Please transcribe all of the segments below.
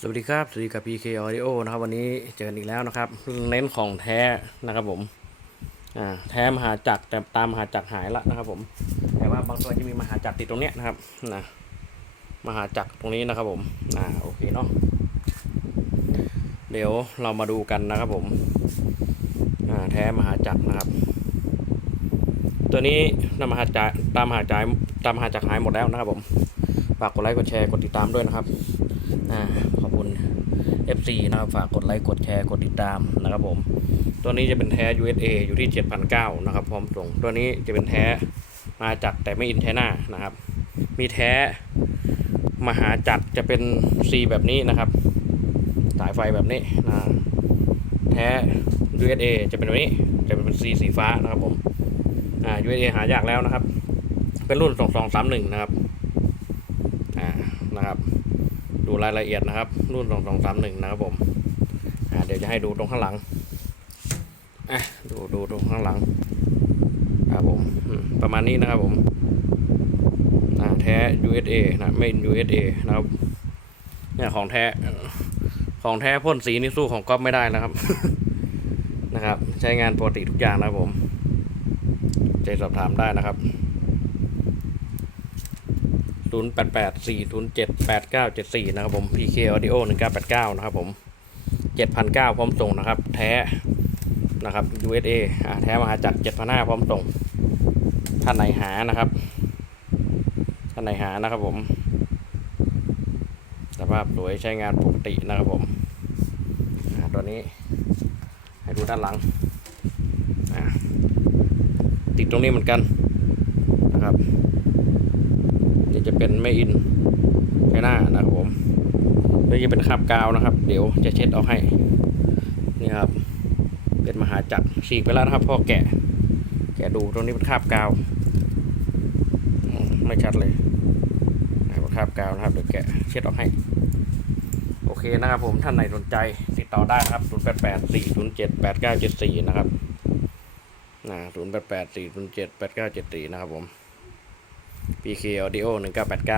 สวัสดีครับ สวัสดีกับ PK Audio นะครับ วันนี้เจอกันอีกแล้วนะครับ เน้นของแท้นะครับผม อ่า แท้มหาจักรแต่ตามมหาจักรหายละนะครับ ผม แต่ว่าบางตัวจะมีมหาจักรติดตรงเนี้ยนะครับ นะ มหาจักรตรงนี้นะครับผม อ่า โอเคเนาะ เดี๋ยวเรามาดูกันนะครับผม อ่า แท้มหาจักรนะครับ ตัวนี้นำมหาจักรตามมหาจักรตามมหาจักรหายหมดแล้วนะครับผม ฝากกดไลค์ กดแชร์ กดติดตามด้วยนะครับ ขอบคุณ FC นะครับฝากกดไลค์กดแชร์กดติดตามนะครับผม ตัวนี้จะเป็นแท้ USA อยู่ที่ 7,900นะครับพร้อมส่งตัวนี้จะเป็นแท้มาจากแต่ไม่อินไชน่านะครับ มีแท้มหาจัดจะเป็น C แบบนี้นะครับ สายไฟแบบนี้นะแท้ USA จะเป็นแบบนี้จะเป็น C สีฟ้านะครับผมอ่า USA หายากแล้วนะครับ เป็นรุ่น 2231 นะครับอ่านะครับ ดูรายละเอียดนะครับ รุ่นสองสองสามหนึ่งนะครับผมเดี๋ยวจะให้ดูตรงข้างหลังอะดูดูตรงข้างหลังครับผมประมาณนี้นะครับผมแท้ USA นะไม่ USA นะครับเนี่ยของแท้ของแท้พ่นสีนี่สู้ของก๊อฟไม่ได้นะครับ นะครับ ใช้งานปกติทุกอย่างนะครับผมใจสอบถามได้นะครับ 0 8 8 4 0 7 8 9 7 4 นะครับผม PK Audio 1989 นะครับผม 7,900 พร้อมส่งนะครับ แท้นะครับ USA อ่าแท้มาจาก7,500 พร้อมส่ง ท่านไหนหานะครับ ท่านไหนหานะครับผม สภาพสวยใช้งานปกตินะครับผมอ่าตัวนี้ ให้ดูด้านหลังอ่าติดตรงนี้เหมือนกันนะครับ จะเป็นไม่อินใช้หน้านะครับผมนี่จะเป็นคราบกาวนะครับ เดี๋ยวจะเช็ดออกให้ นี่ครับ เป็นมหาจักรฉีกไปแล้วนะครับพ่อแกะ แกะดูตรงนี้เป็นคราบกาว ไม่ชัดเลยนะครับคราบกาวนะครับเดี๋ยวแกะเช็ดออกให้ โอเคนะครับผมท่านไหนสนใจติดต่อได้นะครับ 0 8 8 4 0 7 8 9 7 4 นะครับนะ0 8 8 4 0 7 8 9 7 4 นะครับผม PK Audio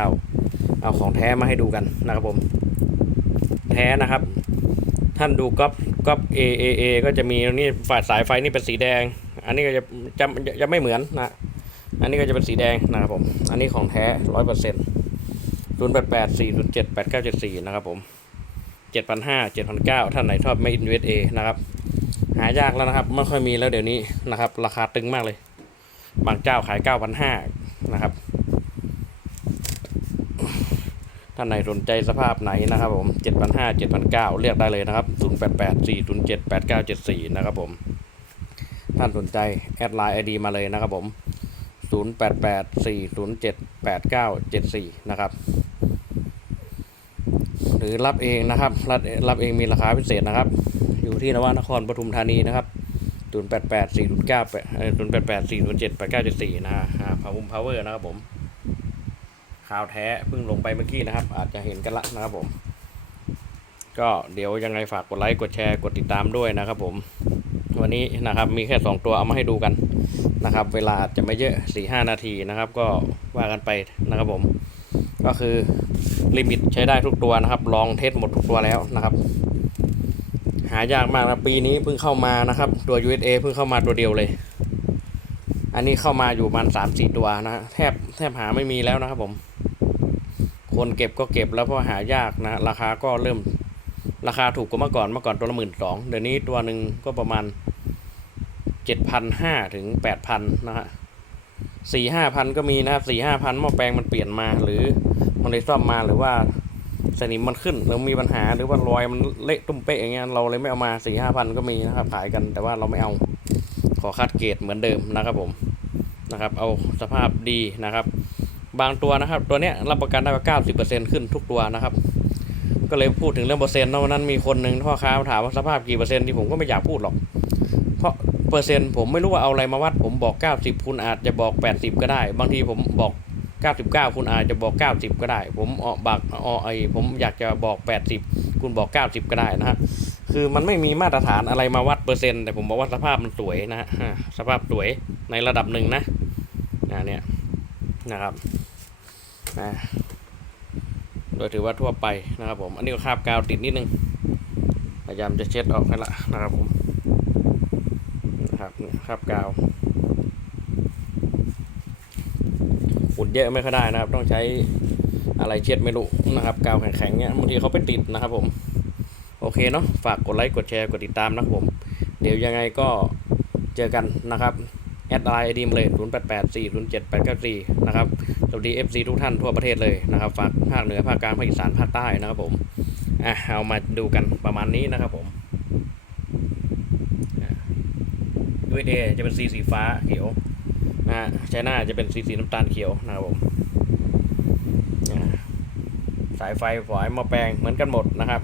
1989 เอาของแท้มาให้ดูกันนะครับผม แท้นะครับ ท่านดูก๊อปก๊อป A A A ก็จะมีนี่ฝาสายไฟนี่เป็นสีแดง อันนี้ก็จะจะจะจะไม่เหมือนนะ อันนี้ก็จะเป็นสีแดงนะครับผม อันนี้ของแท้ร้อยเปอร์เซ็นต์ศูนย์แปดแปดสี่ศูนย์เจ็ดแปดเก้าเจ็ดสี่นะครับผมเจ็ดพันห้าเจ็ดพันเก้าท่านไหนชอบไม่อินเวสเอนะครับหายากแล้วนะครับไม่ค่อยมีแล้วเดี๋ยวนี้นะครับ ราคาตึงมากเลย บางเจ้าขายเก้าพันห้านะครับ ท่านไหนสนใจสภาพไหนนะครับผมเจ็ดพันห้าเรียกได้เลยนะครับศูนย์แปดแปดสี่ศูนะครับผม ท่านสนใจแอดไลน์ไอดีมาเลยนะครับผมศูนย์แปดแปดสี่ศูนะครับหรือรับเองนะครับรับรับเองมีราคาพิเศษนะครับ อยู่ที่นวนครปทุมธานีนะครับศูนย์แปดแปดสี่ศูนะฮะพาวมพาวเวอร์นะครับผม ข่าวแท้เพิ่งลงไปเมื่อกี้นะครับ อาจจะเห็นกันละนะครับผม ก็เดี๋ยวยังไงฝากกดไลค์กดแชร์กดติดตามด้วยนะครับผม วันนี้นะครับมีแค่ 2 ตัวเอามาให้ดูกันนะครับ เวลาจจะไม่เยอะ4ีหนาทีนะครับ ก็ว่ากันไปนะครับผม ก็คือลิมิตใช้ได้ทุกตัวนะครับ ลองเทสหมดทุกตัวแล้วนะครับ หายากมากนะปีนี้เพิ่งเข้ามานะครับ ตัว USA เพิ่งเข้ามาตัวเดียวเลยอันนี้เข้ามาอยู่ประมาณสามสี่ตัวนะฮะแทบแทบหาไม่มีแล้วนะครับผม คนเก็บก็เก็บแล้วเพราะหายากนะ ราคาก็เริ่มราคาถูกกว่าเมื่อก่อนเมื่อก่อนตัวละหมื่นสองเดี๋ยวนี้ตัวหนึ่งก็ประมาณเจ็ดพันห้าถึงแปดพันนะฮะสี่ห้าพันก็มีนะครับสี่ห้าพันหม้อแปลงมันเปลี่ยนมา หรือมันเลยซ่อมมาหรือว่าสนิมมันขึ้นหรือมีปัญหาหรือว่ารอยมันเละตุ้มเป๊ะอย่างเงี้ยเราเลยไม่เอามาสี่ห้าพันก็มีนะครับขายกันแต่ว่าเราไม่เอาขอคัดเกรดเหมือนเดิมนะครับผมนะครับ เอาสภาพดีนะครับ บางตัวนะครับ ตัวเนี้ยรับประกันได้ว่าเก้าสิบเปอร์เซ็นขึ้นทุกตัวนะครับ ก็เลยพูดถึงเรื่องเปอร์เซ็นต์นะวันนั้นมีคนหนึ่งพ่อค้าถามว่าสภาพกี่เปอร์เซ็นต์ที่ผมก็ไม่อยากพูดหรอก เพราะเปอร์เซ็นต์ผมไม่รู้ว่าเอาอะไรมาวัด ผมบอก 90 คุณอาจจะบอก 80 ก็ได้ บางทีผมบอก 99 คุณอาจจะบอก 90 ก็ได้ ผมออกบักออไอผมอยากจะบอก 80 คุณบอก 90 ก็ได้นะฮะคือมันไม่มีมาตรฐานอะไรมาวัดเปอร์เซ็นต์แต่ผมบอกว่าสภาพมันสวยนะฮะสภาพสวยในระดับหนึ่งนะนะเนี่ยนะครับ อ่าโดยถือว่าทั่วไปนะครับผม อันนี้ก็คาบกาวติดนิดนึง พยายามจะเช็ดออกให้ละนะครับผมนะครับคาบกาวฝุ่นเยอะไม่ค่อยได้นะครับ ต้องใช้อะไรเช็ดไม่รู้นะครับ กาวแข็งๆเนี้ยบางทีเขาไปติดนะครับผม โอเคเนาะ ฝากกดไลค์ กดแชร์ กดติดตามนะครับผม เดี๋ยวยังไงก็เจอกันนะครับ แอดไลน์ดีมเลย 0 8 8 4 0 7 8 9 4 นะครับ สวัสดี FC ทุกท่านทั่วประเทศเลยนะครับฝากภาคเหนือภาคกลางภาคอีสานภาคใต้นะครับผมอะเอามาดูกันประมาณนี้นะครับผม USA จะเป็นสีสีฟ้าเขียวนะฮะไชน่าจะเป็นสีสีน้ำตาลเขียวนะครับผมสายไฟฝอยม้อแปลงเหมือนกันหมดนะครับ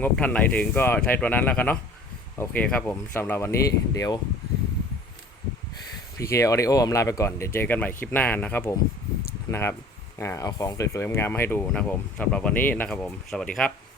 งบท่านไหนถึงก็ใช้ตัวนั้นแล้วกันเนาะโอเคครับผมสำหรับวันนี้เดี๋ยว PK Audio อำลาไปก่อน เดี๋ยวเจอกันใหม่คลิปหน้านะครับผมนะครับอ่าเอาของสวยๆงามๆมาให้ดูนะครับผมสำหรับวันนี้นะครับผม สวัสดีครับ